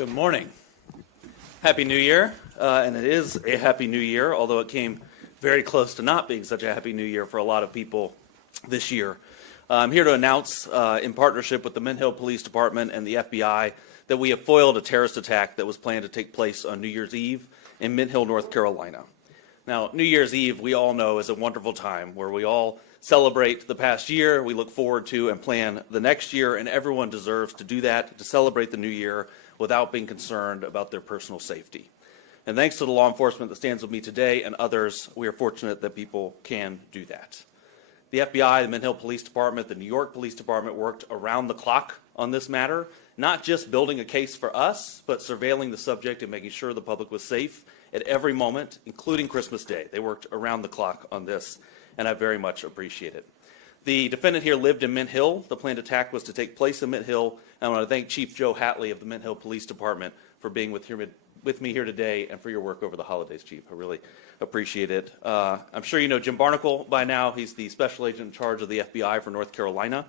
Good morning. Happy New Year, and it is a Happy New Year, although it came very close to not being such a Happy New Year for a lot of people this year. I'm here to announce, in partnership with the Mint Hill Police Department and the FBI, that we have foiled a terrorist attack that was planned to take place on New Year's Eve in Mint Hill, North Carolina. Now, New Year's Eve, we all know, is a wonderful time where we all celebrate the past year, we look forward to and plan the next year, and everyone deserves to do that, to celebrate the new year without being concerned about their personal safety. And thanks to the law enforcement that stands with me today and others, we are fortunate that people can do that. The FBI, the Mint Hill Police Department, the New York Police Department worked around the clock on this matter, not just building a case for us, but surveilling the subject and making sure the public was safe at every moment, including Christmas Day. They worked around the clock on this, and I very much appreciate it. The defendant here lived in Mint Hill. The planned attack was to take place in Mint Hill. I want to thank Chief Joe Hatley of the Mint Hill Police Department for being with me here today and for your work over the holidays, Chief. I really appreciate it. I'm sure you know Jim Barnacle by now. He's the special agent in charge of the FBI for North Carolina.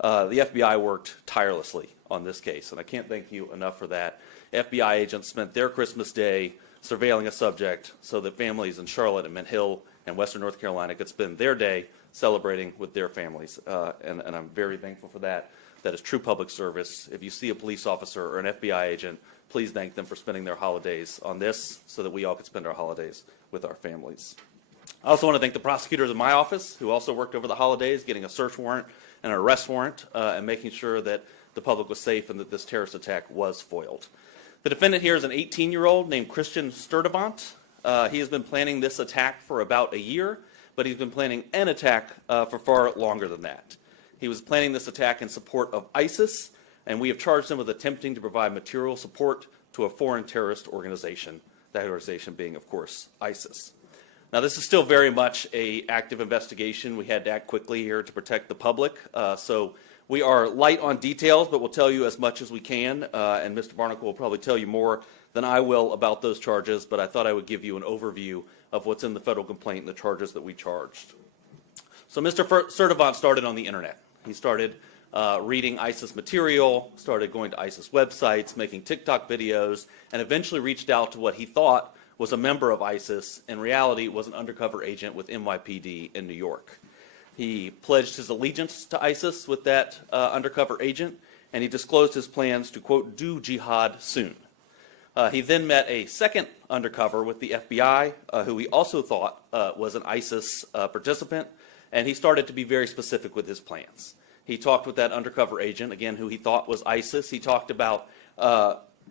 The FBI worked tirelessly on this case, and I can't thank you enough for that. FBI agents spent their Christmas Day surveilling a subject so that families in Charlotte and Mint Hill and Western North Carolina could spend their day celebrating with their families, and I'm very thankful for that. That is true public service. If you see a police officer or an FBI agent, please thank them for spending their holidays on this so that we all could spend our holidays with our families. I also want to thank the prosecutors in my office who also worked over the holidays getting a search warrant and an arrest warrant and making sure that the public was safe and that this terrorist attack was foiled. The defendant here is an 18-year-old named Christian Sturdivant. He has been planning this attack for about a year, but he's been planning an attack for far longer than that. He was planning this attack in support of ISIS, and we have charged him with attempting to provide material support to a foreign terrorist organization, that organization being, of course, ISIS. Now, this is still very much an active investigation. We had to act quickly here to protect the public, so we are light on details, but we'll tell you as much as we can, and Mr. Barnacle will probably tell you more than I will about those charges, but I thought I would give you an overview of what's in the federal complaint and the charges that we charged. So Mr. Sturdivant started on the internet. He started reading ISIS material, started going to ISIS websites, making TikTok videos, and eventually reached out to what he thought was a member of ISIS. In reality, was an undercover agent with NYPD in New York. He pledged his allegiance to ISIS with that undercover agent, and he disclosed his plans to, quote, do jihad soon. He then met a second undercover with the FBI, who he also thought was an ISIS participant, and he started to be very specific with his plans. He talked with that undercover agent, again, who he thought was ISIS. He talked about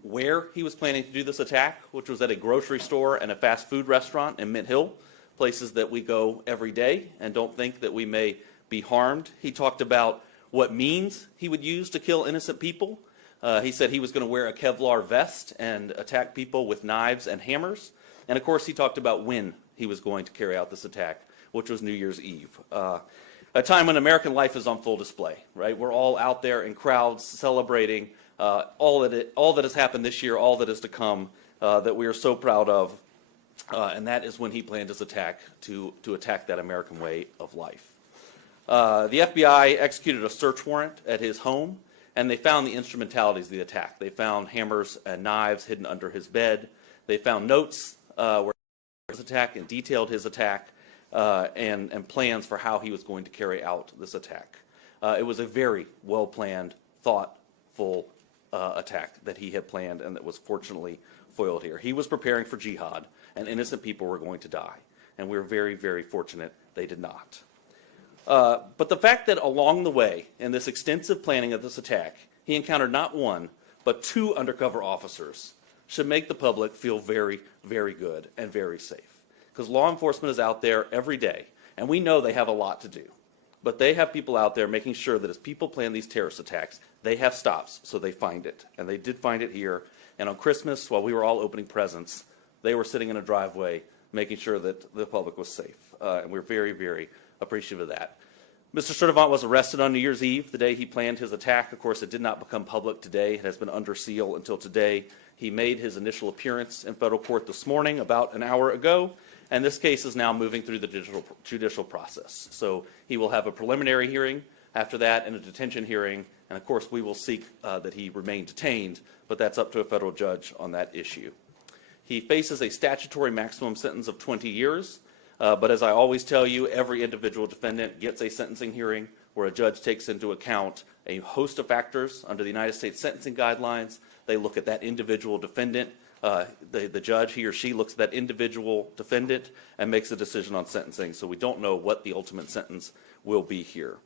where he was planning to do this attack, which was at a grocery store and a fast food restaurant in Mint Hill, places that we go every day and don't think that we may be harmed. He talked about what means he would use to kill innocent people. He said he was going to wear a Kevlar vest and attack people with knives and hammers. And of course, he talked about when he was going to carry out this attack, which was New Year's Eve. A time when American life is on full display, right? We're all out there in crowds celebrating all that has happened this year, all that is to come, that we are so proud of. And that is when he planned his attack to attack that American way of life. The FBI executed a search warrant at his home, and they found the instrumentalities of the attack. They found hammers and knives hidden under his bed. They found notes where his attack and detailed his attack and plans for how he was going to carry out this attack. It was a very well-planned, thoughtful attack that he had planned and that was fortunately foiled here. He was preparing for jihad, and innocent people were going to die. And we're very, very fortunate they did not. But the fact that along the way, in this extensive planning of this attack, he encountered not one, but two undercover officers should make the public feel very, very good and very safe. Because law enforcement is out there every day, and we know they have a lot to do. But they have people out there making sure that as people plan these terrorist attacks, they have stops so they find it. And they did find it here. And on Christmas, while we were all opening presents, they were sitting in a driveway making sure that the public was safe. And we're very, very appreciative of that. Mr. Sturdivant was arrested on New Year's Eve, the day he planned his attack. Of course, it did not become public today. It has been under seal until today. He made his initial appearance in federal court this morning, about an hour ago, and this case is now moving through the judicial process. So he will have a preliminary hearing after that and a detention hearing, And of course, we will seek that he remain detained, but that's up to a federal judge on that issue. He faces a statutory maximum sentence of 20 years, but as I always tell you, every individual defendant gets a sentencing hearing where a judge takes into account a host of factors under the United States sentencing guidelines. They look at that individual defendant. The judge, he or she, looks at that individual defendant and makes a decision on sentencing, so we don't know what the ultimate sentence will be here.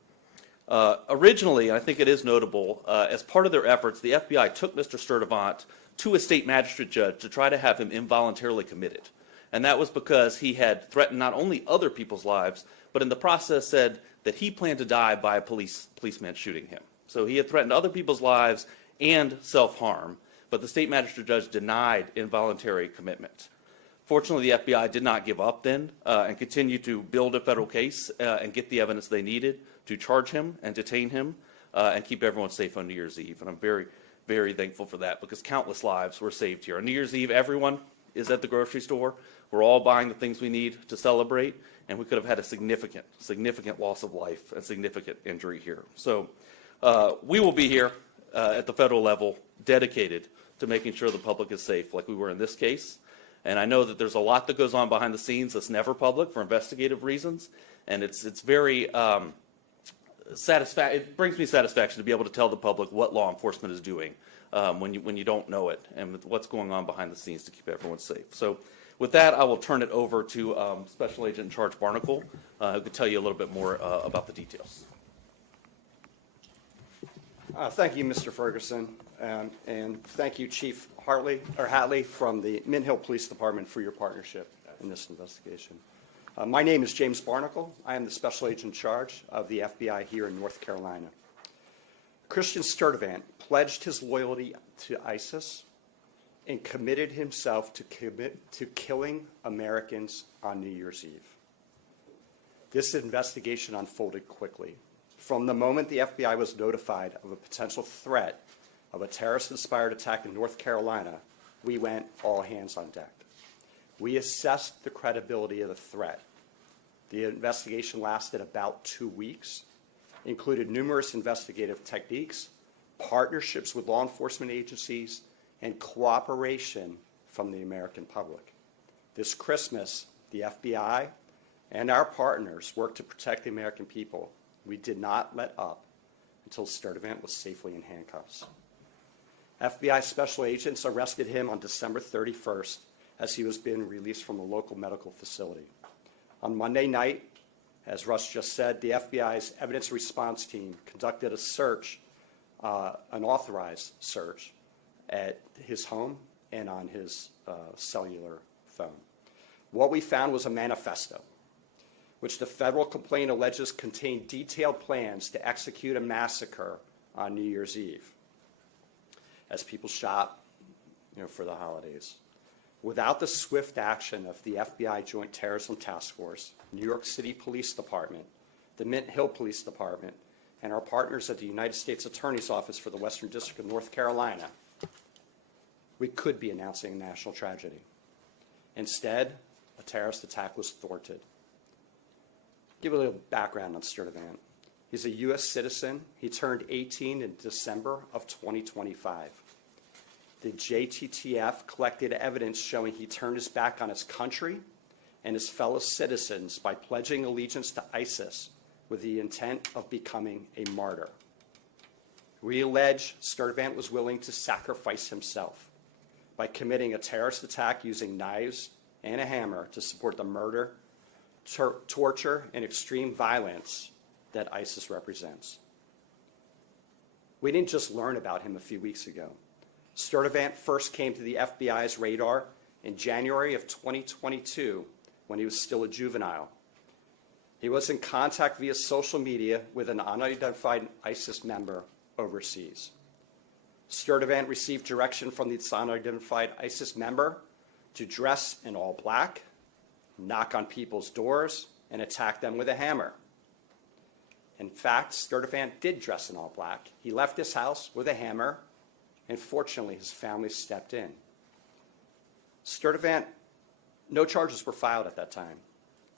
Originally, I think it is notable, as part of their efforts, the FBI took Mr. Sturtevant to a state magistrate judge to try to have him involuntarily committed. And that was because he had threatened not only other people's lives, but in the process said that he planned to die by a policeman shooting him. So he had threatened other people's lives and self-harm, but the state magistrate judge denied involuntary commitment. Fortunately, the FBI did not give up then and continued to build a federal case and get the evidence they needed to charge him and detain him and keep everyone safe on New Year's Eve. And I'm very, very thankful for that because countless lives were saved here. On New Year's Eve, everyone is at the grocery store. We're all buying the things we need to celebrate, and we could have had a significant, significant loss of life and significant injury here. So we will be here at the federal level dedicated to making sure the public is safe like we were in this case. And I know that there's a lot that goes on behind the scenes that's never public for investigative reasons, and it's very it brings me satisfaction to be able to tell the public what law enforcement is doing when you don't know it and what's going on behind the scenes to keep everyone safe. So with that, I will turn it over to Special Agent in Charge Barnacle, who can tell you a little bit more about the details. Thank you, Mr. Ferguson, and thank you, Chief Hatley from the Mint Hill Police Department for your partnership in this investigation. My name is James Barnacle. I am the Special Agent in charge of the FBI here in North Carolina. Christian Sturtevant pledged his loyalty to ISIS and committed himself to killing Americans on New Year's Eve. This investigation unfolded quickly. From the moment the FBI was notified of a potential threat of a terrorist-inspired attack in North Carolina, we went all hands on deck. We assessed the credibility of the threat. The investigation lasted about 2 weeks, included numerous investigative techniques, partnerships with law enforcement agencies, and cooperation from the American public. This Christmas, the FBI and our partners worked to protect the American people. We did not let up until Sturtevant was safely in handcuffs. FBI special agents arrested him on December 31st as he was being released from a local medical facility. On Monday night, as Russ just said, the FBI's evidence response team conducted a search, an authorized search, at his home and on his cellular phone. What we found was a manifesto, which the federal complaint alleges contained detailed plans to execute a massacre on New Year's Eve as people shop, for the holidays. Without the swift action of the FBI Joint Terrorism Task Force, New York City Police Department, the Mint Hill Police Department, and our partners at the United States Attorney's Office for the Western District of North Carolina, we could be announcing a national tragedy. Instead, a terrorist attack was thwarted. Give a little background on Sturtevant. He's a U.S. citizen. He turned 18 in December of 2025. The JTTF collected evidence showing he turned his back on his country and his fellow citizens by pledging allegiance to ISIS with the intent of becoming a martyr. We allege Sturtevant was willing to sacrifice himself by committing a terrorist attack using knives and a hammer to support the murder, torture, and extreme violence that ISIS represents. We didn't just learn about him a few weeks ago. Sturtevant first came to the FBI's radar in January of 2022 when he was still a juvenile. He was in contact via social media with an unidentified ISIS member overseas. Sturtevant received direction from this unidentified ISIS member to dress in all black, knock on people's doors, and attack them with a hammer. In fact, Sturtevant did dress in all black. He left his house with a hammer, and fortunately, his family stepped in. Sturtevant, no charges were filed at that time.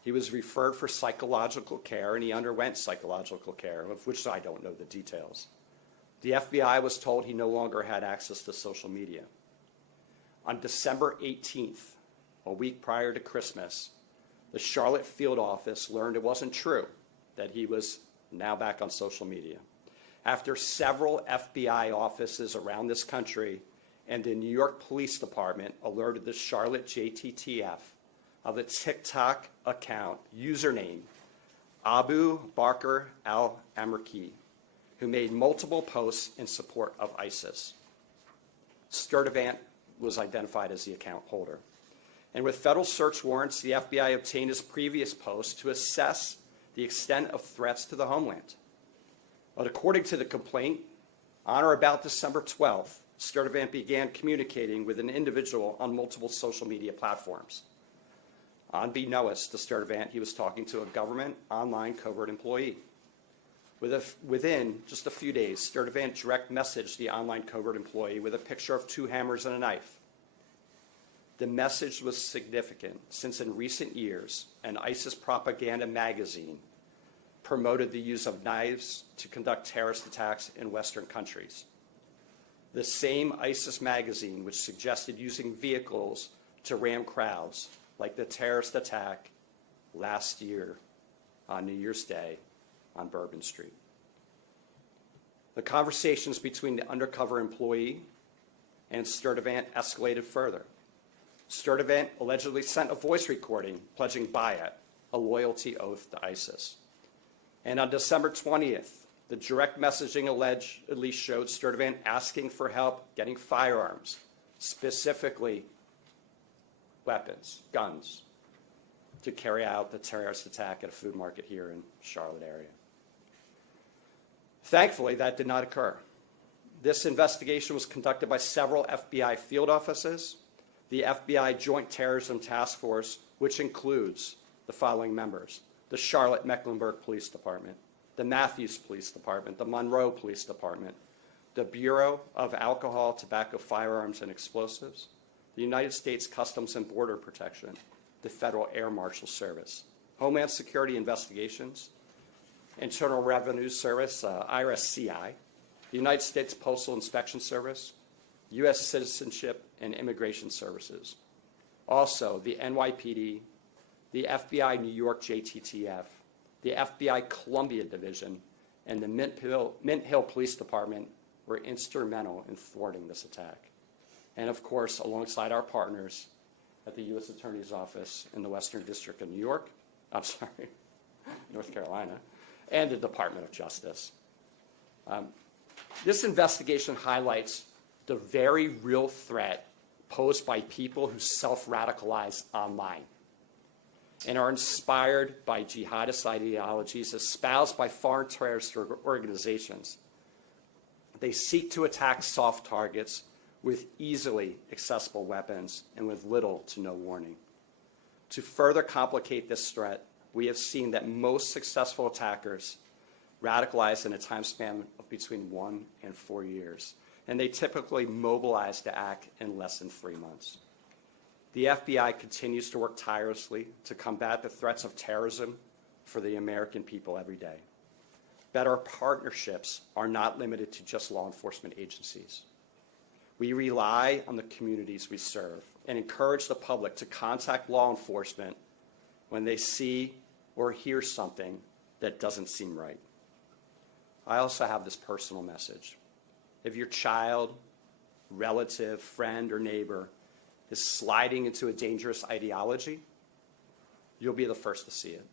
He was referred for psychological care, and he underwent psychological care, of which I don't know the details. The FBI was told he no longer had access to social media. On December 18th, a week prior to Christmas, the Charlotte field office learned it wasn't true that he was now back on social media. After several FBI offices around this country and the New York Police Department alerted the Charlotte JTTF of a TikTok account username Abu Bakr al-Amerki, who made multiple posts in support of ISIS. Sturtevant was identified as the account holder. And with federal search warrants, the FBI obtained his previous posts to assess the extent of threats to the homeland. But according to the complaint, on or about December 12th, Sturtevant began communicating with an individual on multiple social media platforms. Unbeknownst to Sturtevant, he was talking to a government online covert employee. Within just a few days, Sturtevant direct messaged the online covert employee with a picture of 2 hammers and a knife. The message was significant since in recent years, an ISIS propaganda magazine promoted the use of knives to conduct terrorist attacks in Western countries. The same ISIS magazine which suggested using vehicles to ram crowds, like the terrorist attack last year on New Year's Day on Bourbon Street. The conversations between the undercover employee and Sturtevant escalated further. Sturtevant allegedly sent a voice recording pledging Bayat, a loyalty oath to ISIS. And on December 20th, the direct messaging allegedly showed Sturtevant asking for help getting firearms, specifically weapons, guns, to carry out the terrorist attack at a food market here in Charlotte area. Thankfully, that did not occur. This investigation was conducted by several FBI field offices, the FBI Joint Terrorism Task Force, which includes the following members: the Charlotte Mecklenburg Police Department, the Matthews Police Department, the Monroe Police Department, the Bureau of Alcohol, Tobacco, Firearms, and Explosives, the United States Customs and Border Protection, the Federal Air Marshal Service, Homeland Security Investigations, Internal Revenue Service, IRS-CI, the United States Postal Inspection Service, U.S. Citizenship and Immigration Services, also the NYPD, the FBI New York JTTF, the FBI Columbia Division, and the Mint Hill Police Department were instrumental in thwarting this attack. And of course, alongside our partners at the U.S. Attorney's Office in the Western District of North Carolina, and the Department of Justice. This investigation highlights the very real threat posed by people who self-radicalize online and are inspired by jihadist ideologies espoused by foreign terrorist organizations. They seek to attack soft targets with easily accessible weapons and with little to no warning. To further complicate this threat, we have seen that most successful attackers radicalize in a time span of between 1 and 4 years, and they typically mobilize to act in less than 3 months. The FBI continues to work tirelessly to combat the threats of terrorism for the American people every day. But our partnerships are not limited to just law enforcement agencies. We rely on the communities we serve and encourage the public to contact law enforcement when they see or hear something that doesn't seem right. I also have this personal message. If your child, relative, friend, or neighbor is sliding into a dangerous ideology, you'll be the first to see it.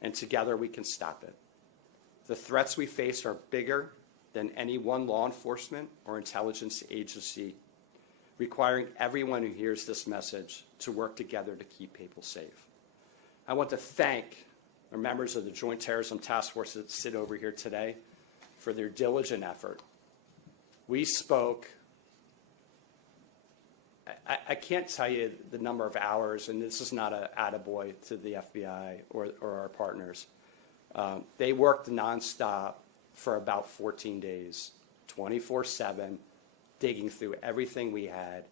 And together we can stop it. The threats we face are bigger than any one law enforcement or intelligence agency, requiring everyone who hears this message to work together to keep people safe. I want to thank the members of the Joint Terrorism Task Force that sit over here today for their diligent effort. We spoke, I can't tell you the number of hours, and this is not an attaboy to the FBI or our partners. They worked nonstop for about 14 days, 24/7, digging through everything we had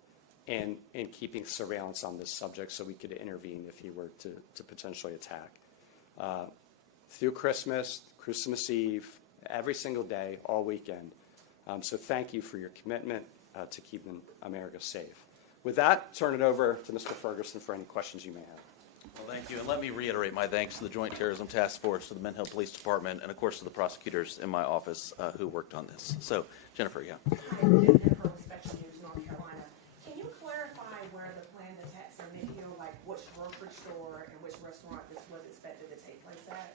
and keeping surveillance on this subject so we could intervene if he were to potentially attack. Through Christmas Eve, every single day, all weekend. So thank you for your commitment to keeping America safe. With that, turn it over to Mr. Ferguson for any questions you may have. Well, thank you, and let me reiterate my thanks to the Joint Terrorism Task Force, to the Mint Hill Police Department, and of course to the prosecutors in my office who worked on this. So, Jennifer, yeah. Hi, Jennifer with Special News, North Carolina. Can you clarify where the planned attacks are Mint Hill, like which grocery store and which restaurant this was expected to take place at?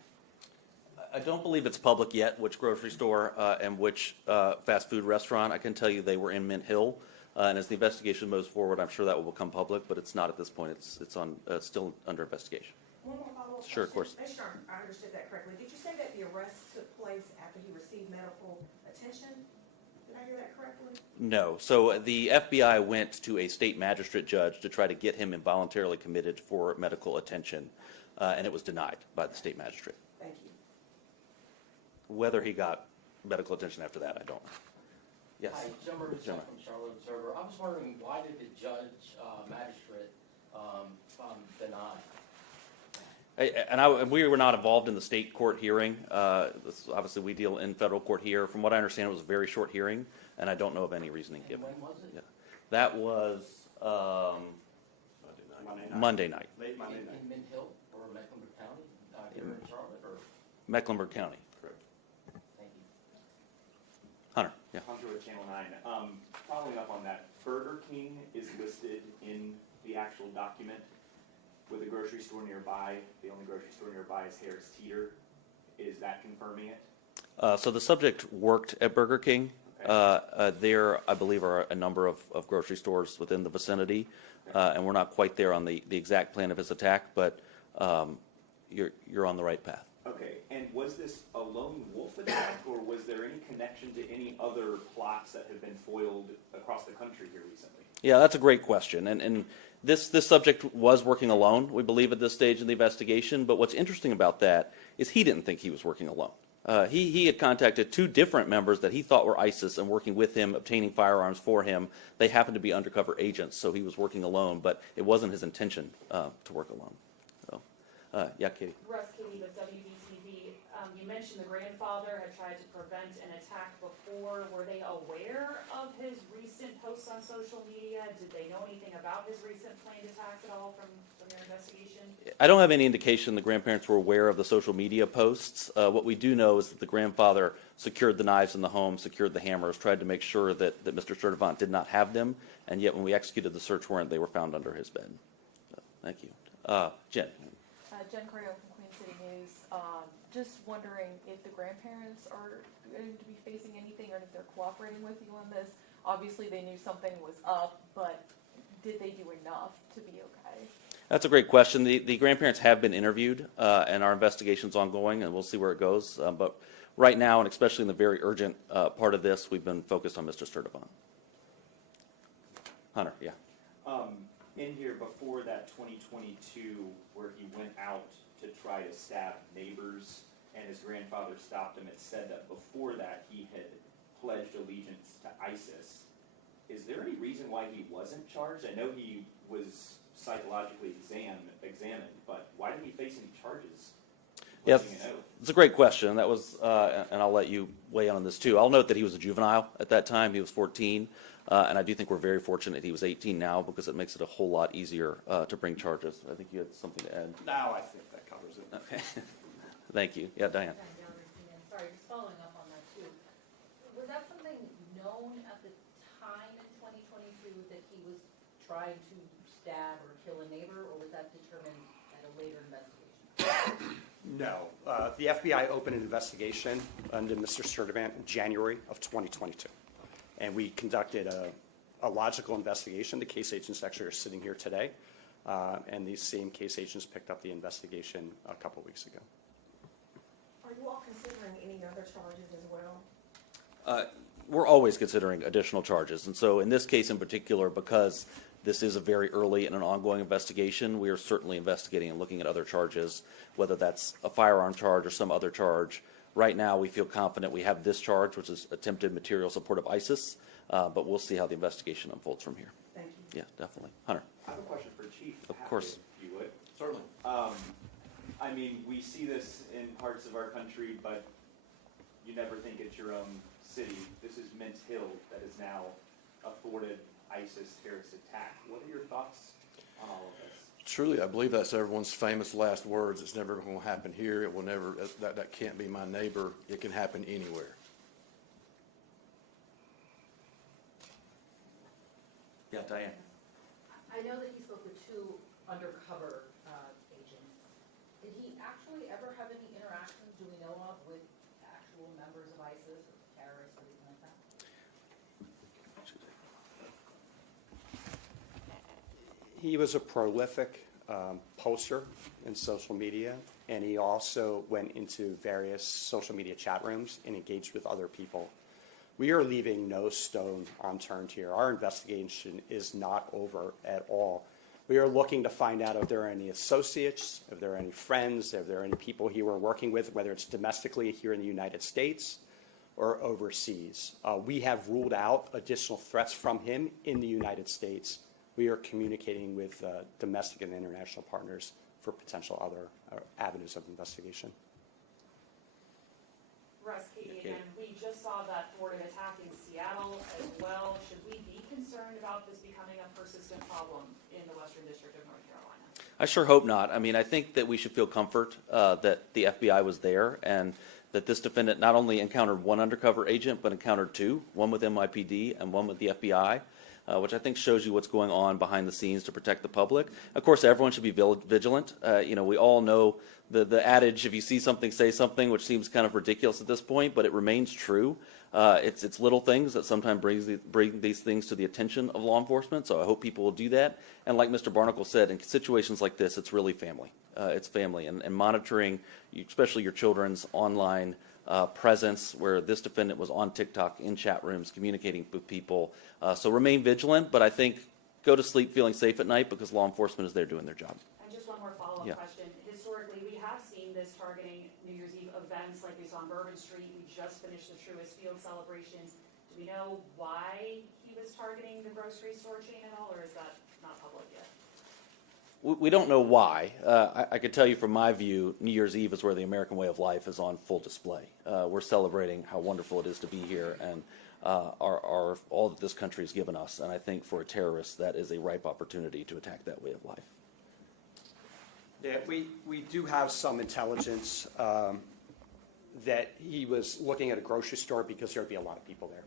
I don't believe it's public yet, which grocery store and which fast food restaurant. I can tell you they were in Mint Hill. And as the investigation moves forward, I'm sure that will become public, but it's not at this point. It's on still under investigation. One more follow-up Sure, of question. course. Make sure I understood that correctly. Did you say that the arrest took place after he received medical attention? Did I hear that correctly? No. So the FBI went to a state magistrate judge to try to get him involuntarily committed for medical attention, and it was denied by the state magistrate. Thank you. Whether he got medical attention after that, I don't know. Yes. Hi, Joe Murphy Jim. from Charlotte Observer. I was wondering, why did the judge, magistrate, deny? And we were not involved in the state court hearing. Obviously, we deal in federal court here. From what I understand, it was a very short hearing, and I don't know of any reasoning And given. when was it? Yeah. That was Monday night, Late Monday night. In Mint Hill or Mecklenburg County, here in Charlotte, or, Mecklenburg County. thank you. Hunter, yeah. Hunter with Channel 9. Following up on that, Burger King is listed in the actual document with a grocery store nearby. The only grocery store nearby is Harris Teeter. Is that confirming it? So the subject worked at Burger King. Okay. There, I believe, are a number of grocery stores within the vicinity, and we're not quite there on the exact plan of his attack, but you're on the right path. Okay, and was this a lone wolf attack, or was there any connection to any other plots that have been foiled across the country here recently? Yeah, that's a great question, and this subject was working alone, we believe, at this stage in the investigation. But what's interesting about that is he didn't think he was working alone. He had contacted two different members that he thought were ISIS and working with him, obtaining firearms for him. They happened to be undercover agents, so he was working alone, but it wasn't his intention to work alone. So, yeah, Katie. Russ Kitty with WBTV. You mentioned the grandfather had tried to prevent an attack before. Were they aware of his recent posts on social media? Did they know anything about his recent planned attacks at all from your investigation? I don't have any indication the grandparents were aware of the social media posts. What we do know is that the grandfather secured the knives in the home, secured the hammers, tried to make sure that Mr. Sturdivant did not have them, and yet when we executed the search warrant, they were found under his bed. So, thank you. Jen. Jen Correa from Queen City News. Just wondering if the grandparents are going to be facing anything or if they're cooperating with you on this. Obviously, they knew something was up, but did they do enough to be okay? That's a great question. The grandparents have been interviewed, and our investigation's ongoing, and we'll see where it goes. But right now, and especially in the very urgent part of this, we've been focused on Mr. Sturdivant. Hunter, yeah. In here, before that 2022, where he went out to try to stab neighbors and his grandfather stopped him, it said that before that he had pledged allegiance to ISIS. Is there any reason why he wasn't charged? I know he was psychologically examined, but why didn't he face any charges? Yes, it's a great question. That was, and I'll let you weigh in on this too. I'll note that he was a juvenile at that time. He was 14, and I do think we're very fortunate he was 18 now, because it makes it a whole lot easier to bring charges. I think you had something to add. No, I think that covers it. Okay. Thank you. Yeah, Diane. Sorry, just following up on that too. Was that something known at the time in 2022 that he was trying to stab or kill a neighbor, or was that determined at a later investigation? No. The FBI opened an investigation under Mr. Sturdivant in January of 2022. And we conducted a logical investigation. The case agents actually are sitting here today. And these same case agents picked up the investigation a couple weeks ago. Are you all considering any other charges as well? We're always considering additional charges. And so in this case in particular, because this is a very early and an ongoing investigation, we are certainly investigating and looking at other charges, whether that's a firearm charge or some other charge. Right now, we feel confident we have this charge, which is attempted material support of ISIS, but we'll see how the investigation unfolds from here. Thank you. Yeah, definitely. Hunter. I have a question for Chief. Of course. If you would. Certainly. I mean, we see this in parts of our country, but you never think it's your own city. This is Mint Hill that is now a thwarted ISIS terrorist attack. What are your thoughts on all of this? Truly, I believe that's everyone's famous last words. It's never going to happen here. It will never, that can't be my neighbor. It can happen anywhere. Yeah, Diane. I know that he spoke with two undercover agents. Did he actually ever have any interactions, do we know of, with actual members of ISIS or terrorists or anything like that? He was a prolific poster in social media, and he also went into various social media chat rooms and engaged with other people. We are leaving no stone unturned here. Our investigation is not over at all. We are looking to find out if there are any associates, if there are any friends, if there are any people he were working with, whether it's domestically here in the United States or overseas. We have ruled out additional threats from him in the United States. We are communicating with domestic and international partners for potential other avenues of investigation. Russ, Katie, again, we just saw that thwarted attack in Seattle as well. Should we be concerned about this becoming a persistent problem in the Western District of North Carolina? I sure hope not. I mean, I think that we should feel comfort that the FBI was there and that this defendant not only encountered one undercover agent, but encountered two, one with NYPD and one with the FBI, which I think shows you what's going on behind the scenes to protect the public. Of course, everyone should be vigilant. You know, we all know the adage, if you see something, say something, which seems kind of ridiculous at this point, but it remains true. It's little things that sometimes bring these things to the attention of law enforcement, so I hope people will do that. And like Mr. Barnacle said, in situations like this, it's really family. It's family, and monitoring, especially your children's online presence, where this defendant was on TikTok in chat rooms communicating with people. So remain vigilant, but I think go to sleep feeling safe at night because law enforcement is there doing their job. And just one more follow-up Yeah. question. Historically, we have seen this targeting New Year's Eve events like we saw on Bourbon Street. We just finished the Truist Field celebrations. Do we know why he was targeting the grocery store chain at all, or is that not public yet? We don't know why. I can tell you from my view, New Year's Eve is where the American way of life is on full display. We're celebrating how wonderful it is to be here and all that this country has given us. And I think for a terrorist, that is a ripe opportunity to attack that way of life. Yeah, we do have some intelligence that he was looking at a grocery store because there would be a lot of people there.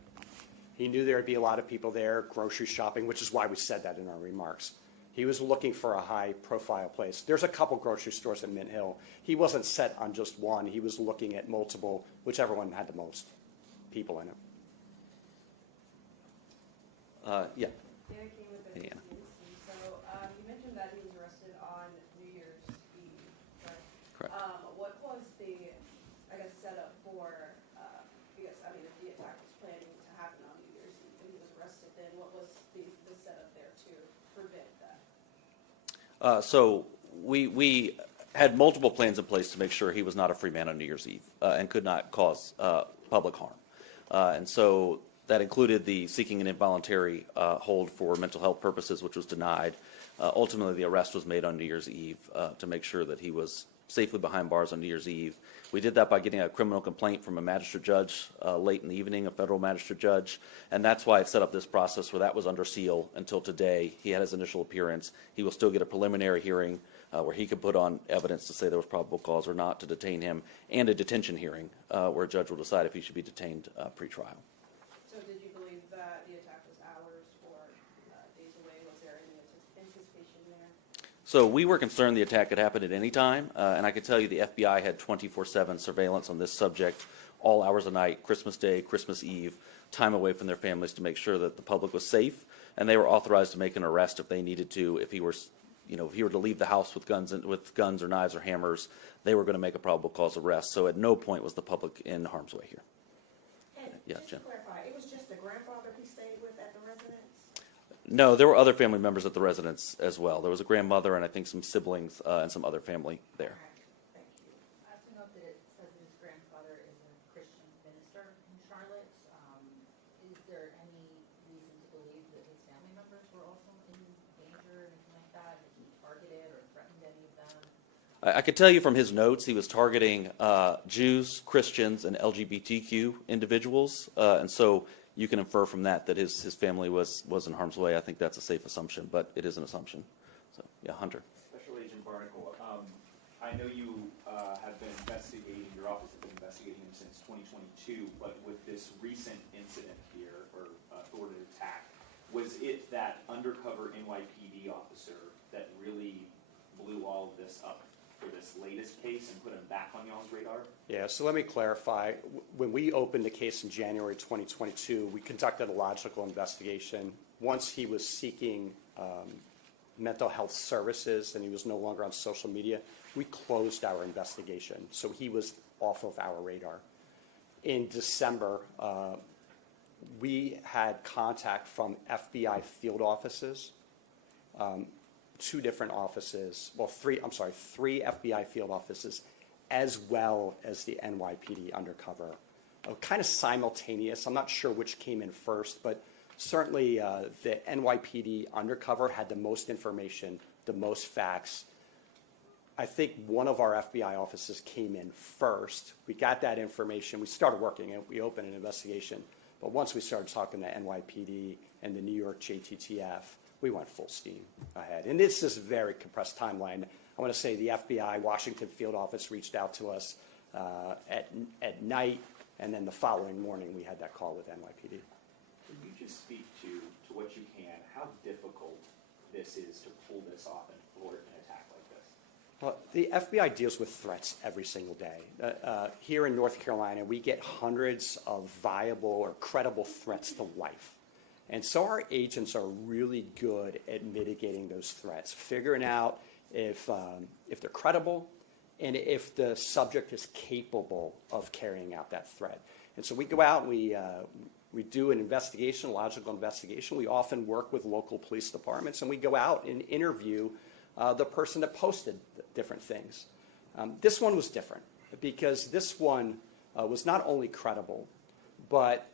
He knew there would be a lot of people there grocery shopping, which is why we said that in our remarks. He was looking for a high-profile place. There's a couple grocery stores in Mint Hill. He wasn't set on just one. He was looking at multiple, whichever one had the most people in it. Yeah. Dana King with the Yeah. NBC. So you mentioned that he was arrested on New Year's Eve, right? Correct. What was the, I guess, setup for, because, I mean, if the attack was planning to happen on New Year's Eve and he was arrested, then what was the setup there to prevent that? So we had multiple plans in place to make sure he was not a free man on New Year's Eve and could not cause public harm. And so that included the seeking an involuntary hold for mental health purposes, which was denied. Ultimately, the arrest was made on New Year's Eve to make sure that he was safely behind bars on New Year's Eve. We did that by getting a criminal complaint from a magistrate judge late in the evening, a federal magistrate judge, and that's why it set up this process where that was under seal until today. He had his initial appearance. He will still get a preliminary hearing where he could put on evidence to say there was probable cause or not to detain him, and a detention hearing where a judge will decide if he should be detained pre-trial. So did you believe that the attack was hours or days away? Was there any anticipation there? So we were concerned the attack could happen at any time, and I can tell you the FBI had 24/7 surveillance on this subject, all hours of night, Christmas Day, Christmas Eve, time away from their families to make sure that the public was safe, and they were authorized to make an arrest if they needed to. If he were, if he were to leave the house with guns or knives or hammers, they were going to make a probable cause arrest. So at no point was the public in harm's way here. And Yeah, just Jen. to clarify, it was just the grandfather he stayed with at the residence? No, there were other family members at the residence as well. There was a grandmother and I think some siblings and some other family there. Okay, thank you. I have to note that it says his grandfather is a Christian minister in Charlotte. Is there any reason to believe that his family members were also in danger or anything like that? Did he targeted or threatened any of them? I could tell you from his notes, he was targeting Jews, Christians, and LGBTQ individuals, and so you can infer from that that his family was in harm's way. I think that's a safe assumption, but it is an assumption. So, yeah, Hunter. Special Agent Barnacle, I know you have been investigating, your office has been investigating him since 2022, but with this recent incident here, or thwarted attack, was it that undercover NYPD officer that really blew all of this up for this latest case and put him back on y'all's radar? Yeah, so let me clarify. When we opened the case in January 2022, we conducted a logical investigation. Once he was seeking mental health services and he was no longer on social media, we closed our investigation. So he was off of our radar. In December, we had contact from FBI field offices, two different offices, well, three FBI field offices, as well as the NYPD undercover. Kind of simultaneous. I'm not sure which came in first, but certainly the NYPD undercover had the most information, the most facts. I think one of our FBI offices came in first. We got that information. We started working and we opened an investigation. But once we started talking to NYPD and the New York JTTF, we went full steam ahead. And this is a very compressed timeline. I want to say the FBI Washington field office reached out to us at night, and then the following morning we had that call with NYPD. Can you just speak to what you can, how difficult this is to pull this off and thwart an attack like this? Well, the FBI deals with threats every single day. Here in North Carolina, we get hundreds of viable or credible threats to life. And so our agents are really good at mitigating those threats, figuring out if they're credible and if the subject is capable of carrying out that threat. And so we go out and we do an investigation, a logical investigation. We often work with local police departments, and we go out and interview the person that posted different things. This one was different because this one was not only credible, but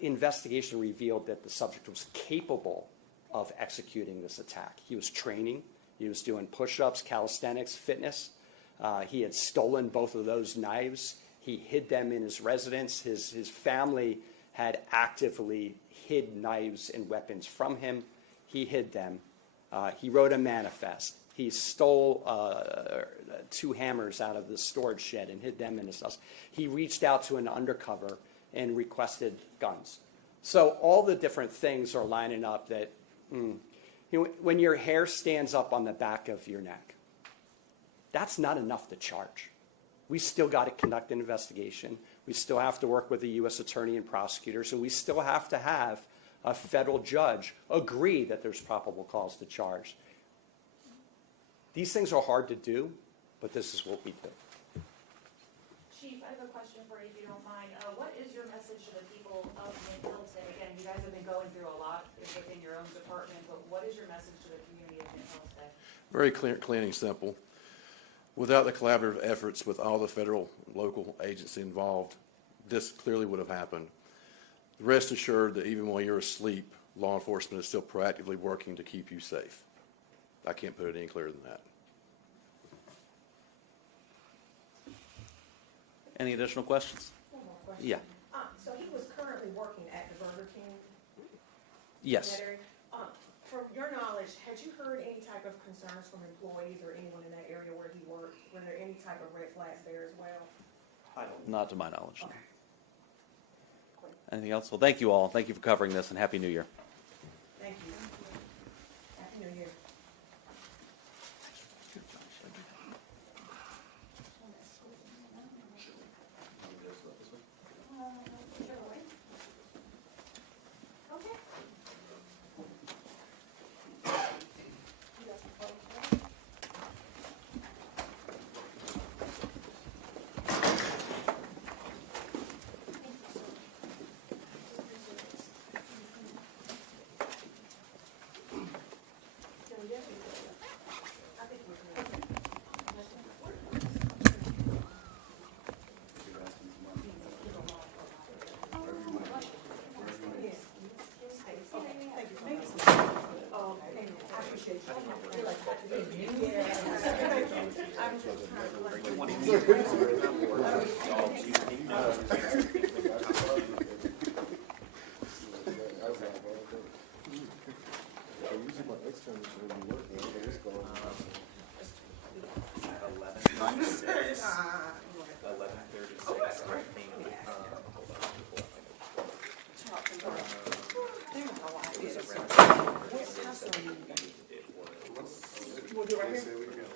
investigation revealed that the subject was capable of executing this attack. He was training. He was doing push-ups, calisthenics, fitness. He had stolen both of those knives. He hid them in his residence. His family had actively hid knives and weapons from him. He hid them. He wrote a manifest. He stole 2 hammers out of the storage shed and hid them in his house. He reached out to an undercover and requested guns. So all the different things are lining up that, when your hair stands up on the back of your neck, that's not enough to charge. We still got to conduct an investigation. We still have to work with the U.S. attorney and prosecutors, and we still have to have a federal judge agree that there's probable cause to charge. These things are hard to do, but this is what we do. Chief, I have a question for you, if you don't mind. What is your message to the people of Mint-Hill today? Again, you guys have been going through a lot within your own department, but what is your message to the community of Mint-Hill today? Very clean and simple. Without the collaborative efforts with all the federal, local agencies involved, this clearly would have happened. Rest assured that even while you're asleep, law enforcement is still proactively working to keep you safe. I can't put it any clearer than that. Any additional questions? One more question. Yeah. So he was currently working at the Burger King? Yes. that area. From your knowledge, had you heard any type of concerns from employees or anyone in that area where he worked? Were there any type of red flags there as well? Not to my knowledge. No. Okay. Cool. Anything else? Well, thank you all. Thank you for covering this, and Happy New Year. Thank you. Happy New Year. Okay. I think we're good. Yes. Thank you so much. Oh, okay. I appreciate you. Yeah.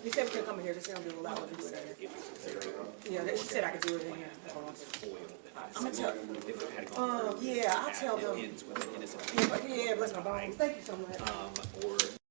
You said we could come in here, just say I'm doing a lot, do it in here. Yeah, she said I could do it in here. I'm gonna tell, yeah, I'll tell them. Yeah, bless my bones, thank you so much.